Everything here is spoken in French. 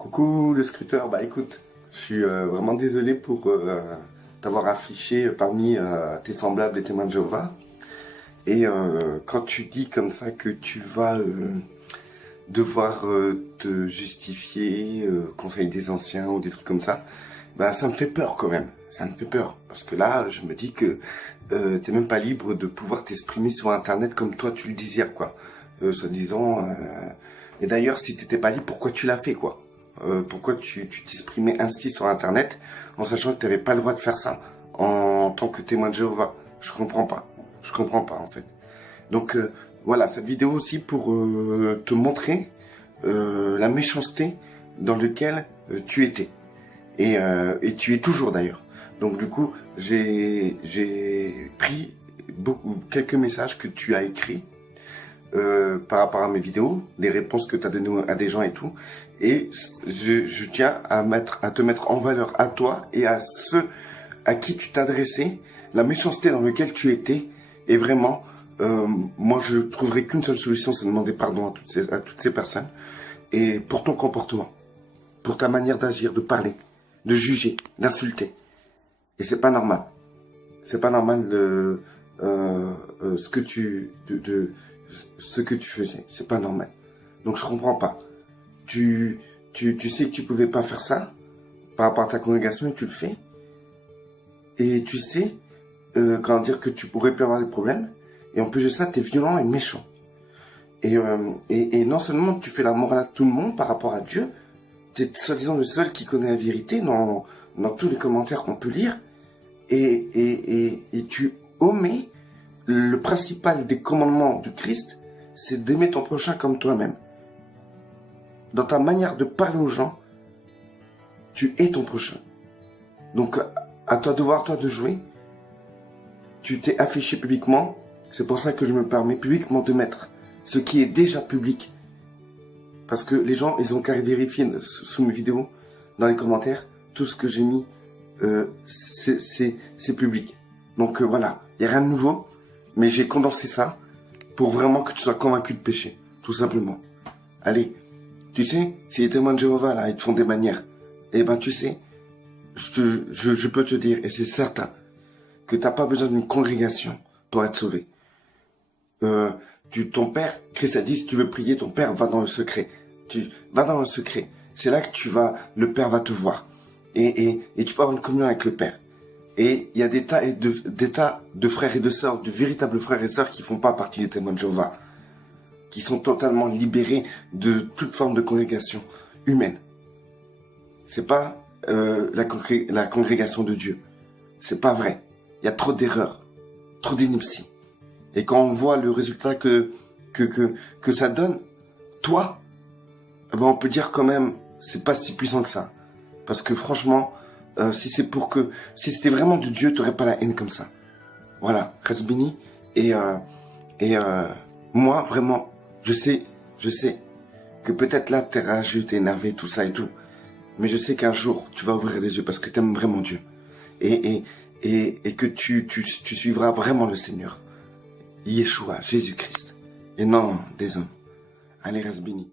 Coucou le scruteur, bah écoute, je suis vraiment désolé pour t'avoir affiché parmi tes semblables et témoins de Jéhovah. Et quand tu dis comme ça que tu vas devoir te justifier, conseil des anciens ou des trucs comme ça, bah ça me fait peur quand même, ça me fait peur. Parce que là, je me dis que t'es même pas libre de pouvoir t'exprimer sur Internet comme toi tu le désires, quoi. Soi-disant... Et d'ailleurs, si t'étais pas libre, pourquoi tu l'as fait, quoi? Pourquoi tu t'exprimais ainsi sur Internet en sachant que tu n'avais pas le droit de faire ça en tant que témoin de Jéhovah? Je comprends pas. Je comprends pas en fait. Donc voilà, cette vidéo aussi pour te montrer la méchanceté dans laquelle tu étais. Et tu es toujours d'ailleurs. Donc du coup, j'ai pris quelques messages que tu as écrits par rapport à mes vidéos, des réponses que tu as données à des gens et tout. Et je tiens à te mettre en valeur à toi et à ceux à qui tu t'adressais, la méchanceté dans laquelle tu étais. Et vraiment, moi je trouverai qu'une seule solution, c'est de demander pardon à toutes ces personnes. Et pour ton comportement, pour ta manière d'agir, de parler, de juger, d'insulter. Et c'est pas normal. C'est pas normal ce que tu faisais. C'est pas normal. Donc je comprends pas. Tu sais que tu pouvais pas faire ça par rapport à ta congrégation et tu le fais. Et tu sais, comment dire, que tu pourrais plus avoir des problèmes. Et en plus de ça, tu es violent et méchant. Et non seulement tu fais la morale à tout le monde par rapport à Dieu, tu es soi-disant le seul qui connaît la vérité dans tous les commentaires qu'on peut lire. Et tu omets le principal des commandements du Christ, c'est d'aimer ton prochain comme toi-même. Dans ta manière de parler aux gens, tu es ton prochain. Donc, à toi de voir, toi de jouer. Tu t'es affiché publiquement. C'est pour ça que je me permets publiquement de mettre ce qui est déjà public. Parce que les gens, ils ont qu'à vérifier sous mes vidéos, dans les commentaires, tout ce que j'ai mis, c'est public. Donc voilà, il n'y a rien de nouveau. Mais j'ai condensé ça pour vraiment que tu sois convaincu de péché. Tout simplement. Allez. Tu sais, si les témoins de Jéhovah, là, ils te font des manières, eh ben, tu sais, je peux te dire, et c'est certain, que t'as pas besoin d'une congrégation pour être sauvé. Ton père, Christ a dit, si tu veux prier, ton père va dans le secret. Tu vas dans le secret. C'est là que le père va te voir. Et tu peux avoir une communion avec le père. Et il y a des tas de frères et de sœurs, de véritables frères et sœurs qui font pas partie des témoins de Jéhovah, qui sont totalement libérés de toute forme de congrégation humaine. C'est pas la congrégation de Dieu. C'est pas vrai. Il y a trop d'erreurs, trop d'inepties. Et quand on voit le résultat que ça donne, toi, eh ben on peut dire quand même, c'est pas si puissant que ça. Parce que franchement, si c'était vraiment de Dieu, t'aurais pas la haine comme ça. Voilà, reste béni. Et moi, vraiment, je sais que peut-être là, t'es rageux, t'es énervé, tout ça et tout. Mais je sais qu'un jour, tu vas ouvrir les yeux parce que t'aimes vraiment Dieu. Et que tu suivras vraiment le Seigneur. Yeshua, Jésus-Christ. Et non des hommes. Allez, reste béni.